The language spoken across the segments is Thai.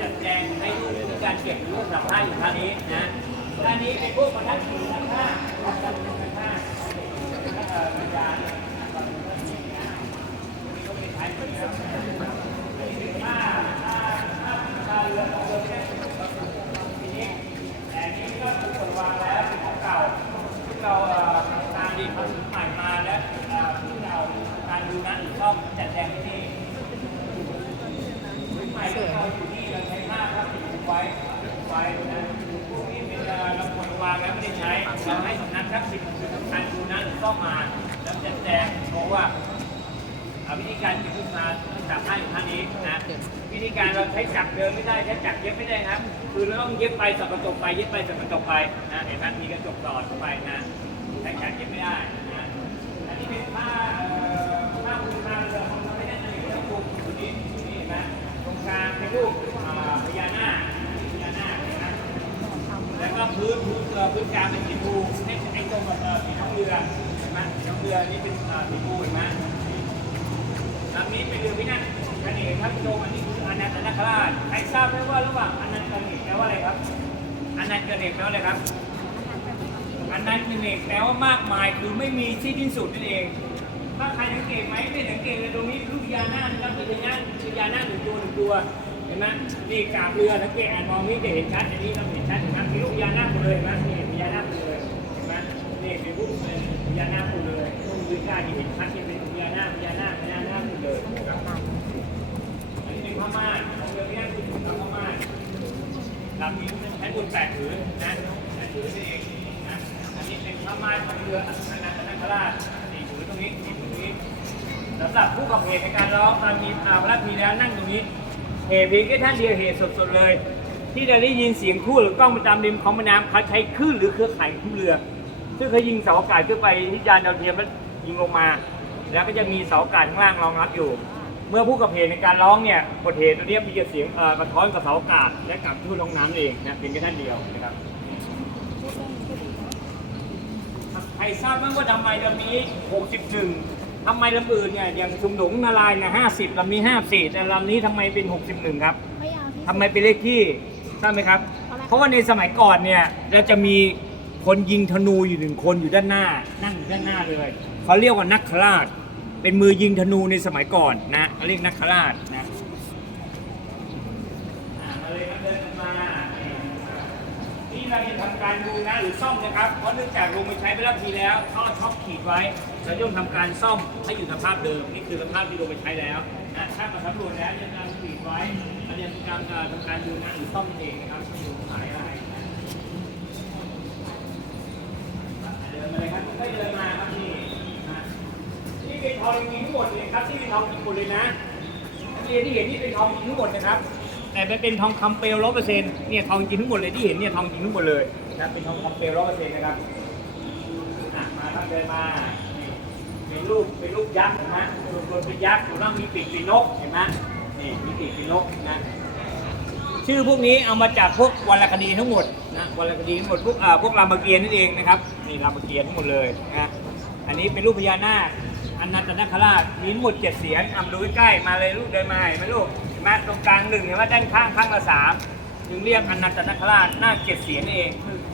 จัดแจงให้รูปมีการเก็บรูปสัมภาษณ์อยู่ท่านี้นะท่านี้เป็นพวกบรรทัดสี่บรรทัดห้าบรรทัดหนึ่งบรรทัดห้าเอ่อบรรยายก็ไม่ได้ใช้ไปแล้วถ้าผ้าผ้าผ้าเรือของเรือไม่ได้ทีนี้แต่อันนี้ก็ถูกปล่อยวางแล้วเป็นของเก่าที่เราเอ่อตามดีเขาถือใหม่มาแล้วเอ่อที่เราการดูนั้นหรือซ่อมจัดแจงที่นี่ใหม่ที่ ไว้ไว้นะพวกนี้เป็นเราควรวางแล้วไม่ได้ใช้เราให้สำนักทักษิณการดูนั้นต้องมาแล้วจัดแจงเพราะว่าวิธีการเก็บขึ้นมาจับให้ท่านนี้นะวิธีการเราใช้จักเดินไม่ได้ใช้จักเย็บไม่ได้ครับ คือเราต้องเย็บไปสับกระจกไปเย็บไปสับกระจกไปนะเห็นไหมมีกระจกต่อเข้าไปนะใช้จักเย็บไม่ได้นะอันนี้เป็นผ้าเอ่อผ้าปูผ้าเรือของเราไม่ได้จะอยู่ที่ปูตัวนี้นี่เห็นไหม ตรงกลางเป็นรูปอ่าพญานาคพญานาคนะแล้วก็พื้น พื้นเอ่อพื้นกลางเป็นสีฟูให้ไอ้ตรงกับเอ่อสีท้องเรือเห็นไหมสีท้องเรือนี่เป็นสีฟูเห็นไหมลำนี้เป็นเรือพินัทกันเอกครับโจมอันนี้คืออนันตนาคราชใครทราบไหมว่าระหว่างอนันตกันเอกแปลว่าอะไรครับอนันตกันเอกแปลว่าอะไรครับอนันตกันเอกแปลว่ามากมายคือไม่มีที่สิ้นสุดนั่นเองถ้าใครสังเกตไหมไม่สังเกตเลยตรงนี้รูปพญานานะครับมีพญานาคพญานาหนึ่งตัวหนึ่งตัวเห็นไหมนี่กาบเรือสังเกตอ่านมองนี่จะเห็นชัดอันนี้เราเห็นชัดเห็นไหมมีรูปพญานาหมดเลยเห็นไหม รูปยืนได้ที่เห็นชัดที่เป็นพญานาคพญานาคพญานาคหมดเลยนะครับอันนี้เป็นพม่านของเรือพญานาคคือพม่านลำนี้ใช้บุญแปดถือนะแปดถือนี่เองนะอันนี้เป็นพม่านของเรืออนันตนาคราชสี่ถือตรงนี้สี่ถือตรงนี้สำหรับผู้ประเภทในการร้องตอนมีอาพระพีแล้วนั่งตรงนี้เหตุเพียงแค่ท่านเดียวเหตุสดๆเลย ที่เราได้ยินเสียงคลื่หรือกล้องประจำริมของแม่น้ำเขาใช้คลื่นหรือเครือข่ายของเรือซึ่งเขายิงเสาอากาศขึ้นไปที่ยานดาวเทียมแล้ว ยิงลงมา แล้วก็จะมีเสาอากาศข้างล่างรองรับอยู่ เมื่อผู้ประเภทในการร้องเนี่ยบทเหตุตัวเนี้ยมีเสียงเอ่อกระท้อนกับเสาอากาศและกับทุ่นลงน้ำเองนะเพียงแค่ท่านเดียวนะครับใครทราบบ้างว่าทำไมลำนี้ 61ทำไมลำอื่นเนี่ยอย่างชุมหลงนารายณ์นะ50ลำนี้ 54 แต่ลำนี้ทำไมเป็น 61 ครับไม่เอาที่ทำไมเป็นเลขที่ทราบไหมครับ เพราะว่าในสมัยก่อนเนี่ยเราจะมี คนยิงธนูอยู่หนึ่งคนอยู่ด้านหน้า นั่งอยู่ด้านหน้าเลยเขาเรียกว่านักขราช เป็นมือยิงธนูในสมัยก่อนนะเขาเรียกนักขราชนะมาเลยครับเดินมานี่เราจะทำการดูนะหรือซ่อมนะครับเพราะเนื่องจากลงไปใช้ไปแล้วทีแล้วเขาเอช็อปขีดไว้เราต้องทำการซ่อมให้อยู่สภาพเดิมนี่คือสภาพที่ลงไปใช้แล้วนะถ้ามาสำรวจแล้วจะนำขีดไว้เราจะทำการทำการดูนะหรือซ่อมเองนะครับไม่ดูขายอะไรนะเดินมาเลยครับค่อยๆเดินมาครับนี่นะนี่เป็นทองจริงทั้งหมดเลยครับที่เป็นทองจริงหมดเลยนะนักเรียนที่เห็นนี่เป็นทองจริงทั้งหมดนะครับ แต่มันเป็นทองคำเปลวร้อยเปอร์เซ็นต์เนี่ยทองจริงทั้งหมดเลยที่เห็นเนี่ยทองจริงทั้งหมดเลยนะเป็นทองคำเปลวร้อยเปอร์เซ็นต์นะครับอะมาครับเดินมานี่เป็นรูปเป็นรูปยักษ์เห็นไหมรูปคนเป็นยักษ์ถูกต้องมีปีกเป็นนกเห็นไหมนี่มีปีกเป็นนกนะชื่อพวกนี้เอามาจากพวกวรรณคดีทั้งหมดนะวรรณคดีทั้งหมดพวกอ่าพวกรามเกียรติ์นั่นเองนะครับ นี่รามเกียรติ์ทั้งหมดเลยนะอันนี้เป็นรูปพญานาคอนันตนาคราชมีหมดเจ็ดเสียนอะมาดูใกล้ๆมาเลยลูกเดินมาเห็นไหมลูกเห็นไหมตรงกลางหนึ่งเห็นไหมด้านข้างข้างละสามจึงเรียกอนันตนาคราชหน้าเจ็ดเสียนเอง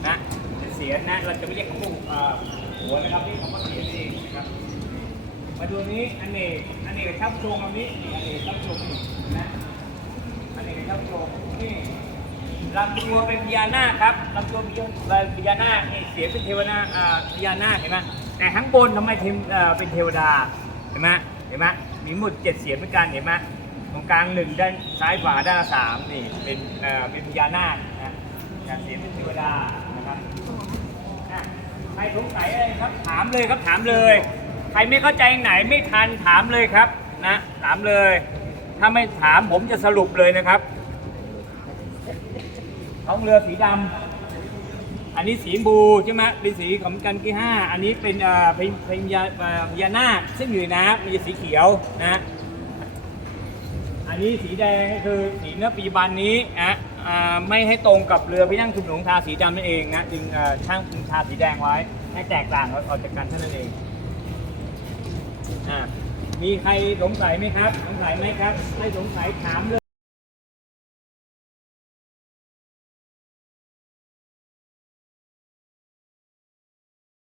นะเจ็ดเสียนนะเราจะไม่เรียกเขาพวกเอ่อหัวนะครับนี่เขาก็เสียนเองนะครับมาดูนี้อันเอกอันเอกช่างโชงอันนี้อันเอกช่างโชงนะอันเอกช่างโชงนี่ ลำตัวเป็นพญานาคครับลำตัวเป็นพญานาคนี่เสียงเป็นเทวนาอ่าพญานาคเห็นไหมแต่ข้างบนทำไมเทมเอ่อเป็นเทวดาเห็นไหมเห็นไหมมีหมดเจ็ดเสียงเหมือนกันเห็นไหมตรงกลางหนึ่งด้านซ้ายขวาด้านสามนี่เป็นเอ่อเป็นพญานาคนะจากเสียงเป็นเทวดานะครับอะใครสงสัยอะไรครับถามเลยครับถามเลย ใครไม่เข้าใจไหนไม่ทันถามเลยครับนะถามเลย ถ้าไม่ถามผมจะสรุปเลยนะครับ ท้องเรือสีดำอันนี้สีชมพูใช่ไหมเป็นสีของกันที่ห้าอันนี้เป็นเอ่อเป็นเป็นพญาเอ่อพญานาคซึ่งอยู่ในน้ำมันจะสีเขียวนะ อันนี้สีแดงก็คือสีเนื้อปัจจุบันนี้นะอ่าไม่ให้ตรงกับเรือพี่นั่งชุมหลวงทาสีดำนั่นเองนะจึงเอ่อช่างพึงทาสีแดงไว้ ให้แตกต่างออกจากกันเท่านั้นเองอ่ามีใครสงสัยไหมครับ สงสัยไหมครับไม่สงสัยถามเลย